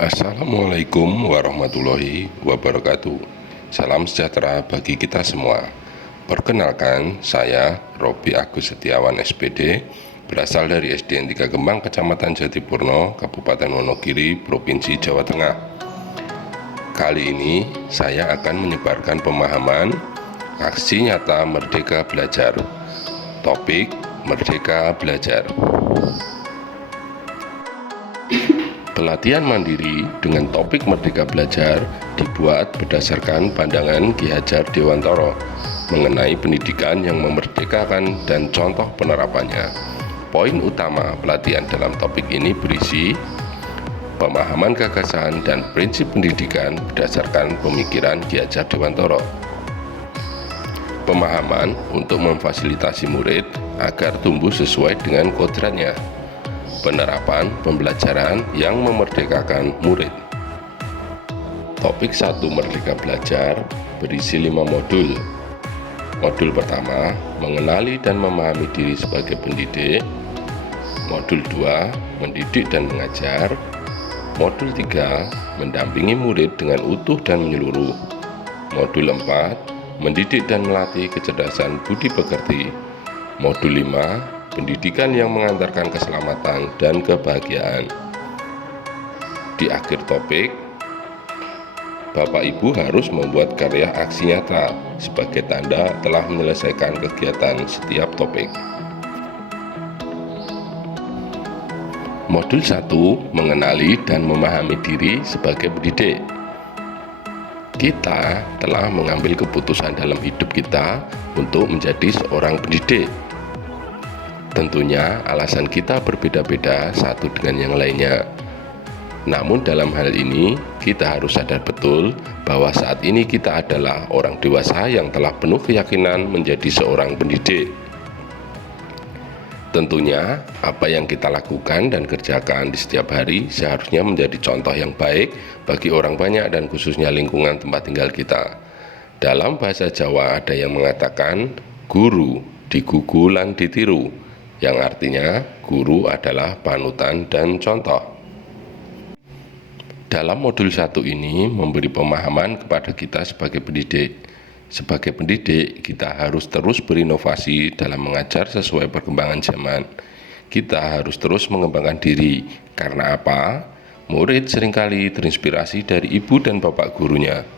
Assalamualaikum warahmatullahi wabarakatuh. Salam sejahtera bagi kita semua. Perkenalkan, saya Robi Agus Setiawan SPD, berasal dari SD N3 Kembang, Kecamatan Jatipurno, Kabupaten Wonogiri, Provinsi Jawa Tengah. Kali ini saya akan menyebarkan pemahaman aksi nyata Merdeka Belajar. Topik Merdeka Belajar. Pelatihan mandiri dengan topik Merdeka Belajar dibuat berdasarkan pandangan Ki Hajar Dewantara mengenai pendidikan yang memerdekakan dan contoh penerapannya. Poin utama pelatihan dalam topik ini berisi pemahaman gagasan dan prinsip pendidikan berdasarkan pemikiran Ki Hajar Dewantara. Pemahaman untuk memfasilitasi murid agar tumbuh sesuai dengan kodratnya. Penerapan pembelajaran yang memerdekakan murid. Topik 1 Merdeka Belajar berisi 5 modul. Modul pertama, mengenali dan memahami diri sebagai pendidik. Modul 2, mendidik dan mengajar. Modul 3, mendampingi murid dengan utuh dan menyeluruh. Modul 4, mendidik dan melatih kecerdasan budi pekerti. Modul 5, pendidikan yang mengantarkan keselamatan dan kebahagiaan. Di akhir topik, Bapak Ibu harus membuat karya aksi nyata sebagai tanda telah menyelesaikan kegiatan setiap topik. Modul 1, mengenali dan memahami diri sebagai pendidik. Kita telah mengambil keputusan dalam hidup kita untuk menjadi seorang pendidik. Tentunya alasan kita berbeda-beda satu dengan yang lainnya. Namun dalam hal ini kita harus sadar betul bahwa saat ini kita adalah orang dewasa yang telah penuh keyakinan menjadi seorang pendidik. Tentunya apa yang kita lakukan dan kerjakan di setiap hari seharusnya menjadi contoh yang baik bagi orang banyak dan khususnya lingkungan tempat tinggal kita. Dalam bahasa Jawa ada yang mengatakan guru digugu lan ditiru, yang artinya guru adalah panutan dan contoh. Dalam modul 1 ini memberi pemahaman kepada kita sebagai pendidik. Sebagai pendidik, kita harus terus berinovasi dalam mengajar sesuai perkembangan zaman. Kita harus terus mengembangkan diri. Karena apa? Murid seringkali terinspirasi dari ibu dan bapak gurunya.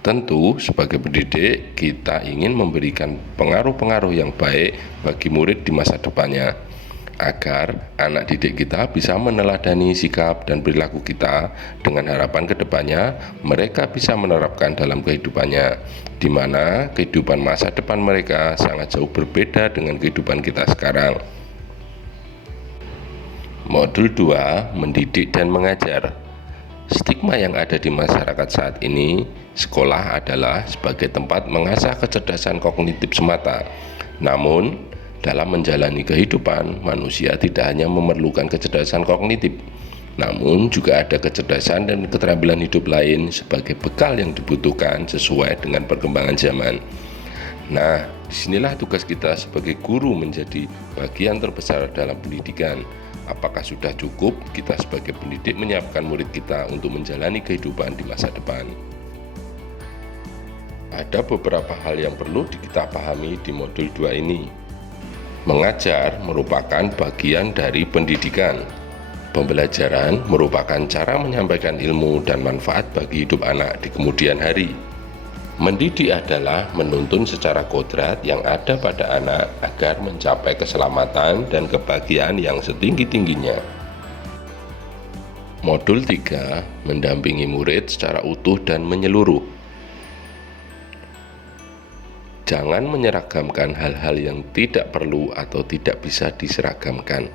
Tentu, sebagai pendidik, kita ingin memberikan pengaruh-pengaruh yang baik bagi murid di masa depannya, agar anak didik kita bisa meneladani sikap dan perilaku kita dengan harapan ke depannya mereka bisa menerapkan dalam kehidupannya, di mana kehidupan masa depan mereka sangat jauh berbeda dengan kehidupan kita sekarang. Modul 2, mendidik dan mengajar. Stigma yang ada di masyarakat saat ini, sekolah adalah sebagai tempat mengasah kecerdasan kognitif semata. Namun, dalam menjalani kehidupan, manusia tidak hanya memerlukan kecerdasan kognitif, namun juga ada kecerdasan dan keterampilan hidup lain sebagai bekal yang dibutuhkan sesuai dengan perkembangan zaman. Nah, disinilah tugas kita sebagai guru menjadi bagian terbesar dalam pendidikan. Apakah sudah cukup kita sebagai pendidik menyiapkan murid kita untuk menjalani kehidupan di masa depan? Ada beberapa hal yang perlu kita pahami di modul 2 ini. Mengajar merupakan bagian dari pendidikan. Pembelajaran merupakan cara menyampaikan ilmu dan manfaat bagi hidup anak di kemudian hari. Mendidik adalah menuntun secara kodrat yang ada pada anak agar mencapai keselamatan dan kebahagiaan yang setinggi-tingginya. Modul 3, mendampingi murid secara utuh dan menyeluruh. Jangan menyeragamkan hal-hal yang tidak perlu atau tidak bisa diseragamkan.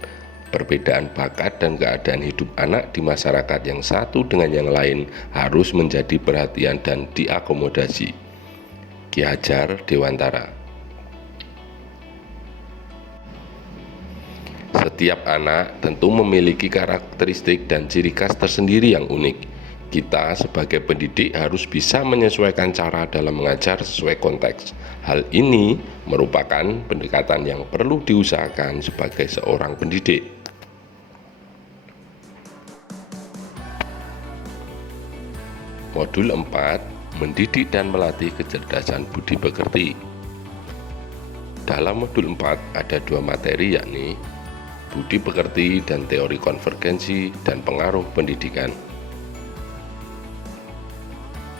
Perbedaan bakat dan keadaan hidup anak di masyarakat yang satu dengan yang lain harus menjadi perhatian dan diakomodasi. Ki Hajar Dewantara. Setiap anak tentu memiliki karakteristik dan ciri khas tersendiri yang unik. Kita sebagai pendidik harus bisa menyesuaikan cara dalam mengajar sesuai konteks. Hal ini merupakan pendekatan yang perlu diusahakan sebagai seorang pendidik. Modul 4, mendidik dan melatih kecerdasan budi pekerti. Dalam modul 4 ada 2 materi, yakni budi pekerti dan teori konvergensi dan pengaruh pendidikan.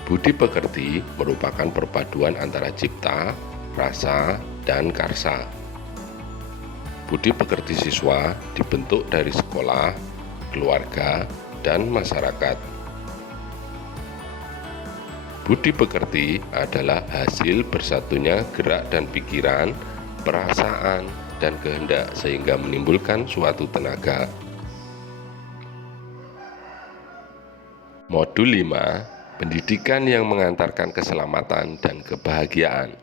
Budi pekerti merupakan perpaduan antara cipta, rasa, dan karsa. Budi pekerti siswa dibentuk dari sekolah, keluarga, dan masyarakat. Budi pekerti adalah hasil bersatunya gerak dan pikiran, perasaan, dan kehendak sehingga menimbulkan suatu tenaga. Modul 5, pendidikan yang mengantarkan keselamatan dan kebahagiaan.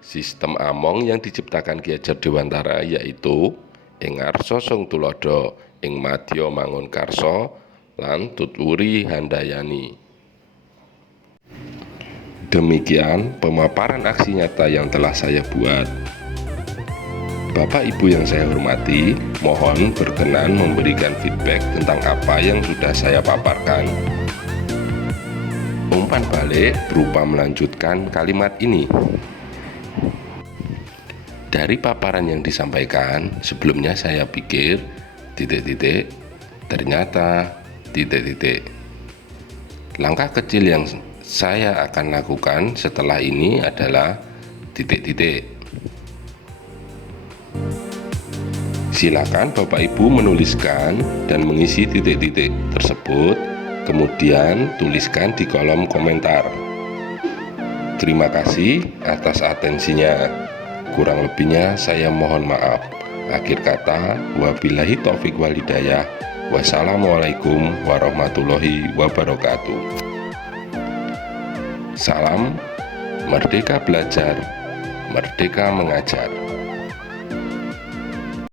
Sistem among yang diciptakan Ki Hajar Dewantara yaitu ing ngarsa sung tulodo, ing madya mangun karsa, lan tuturi handayani. Demikian pemaparan aksi nyata yang telah saya buat. Bapak Ibu yang saya hormati, mohon berkenan memberikan feedback tentang apa yang sudah saya paparkan. Umpan balik berupa melanjutkan kalimat ini. Dari paparan yang disampaikan, sebelumnya saya pikir ternyata langkah kecil yang saya akan lakukan setelah ini adalah Silakan Bapak Ibu menuliskan dan mengisi titik-titik tersebut, kemudian tuliskan di kolom komentar. Terima kasih atas atensinya. Kurang lebihnya saya mohon maaf. Akhir kata, wabillahi taufik wal hidayah. Wassalamualaikum warahmatullahi wabarakatuh. Salam, merdeka belajar, merdeka mengajar.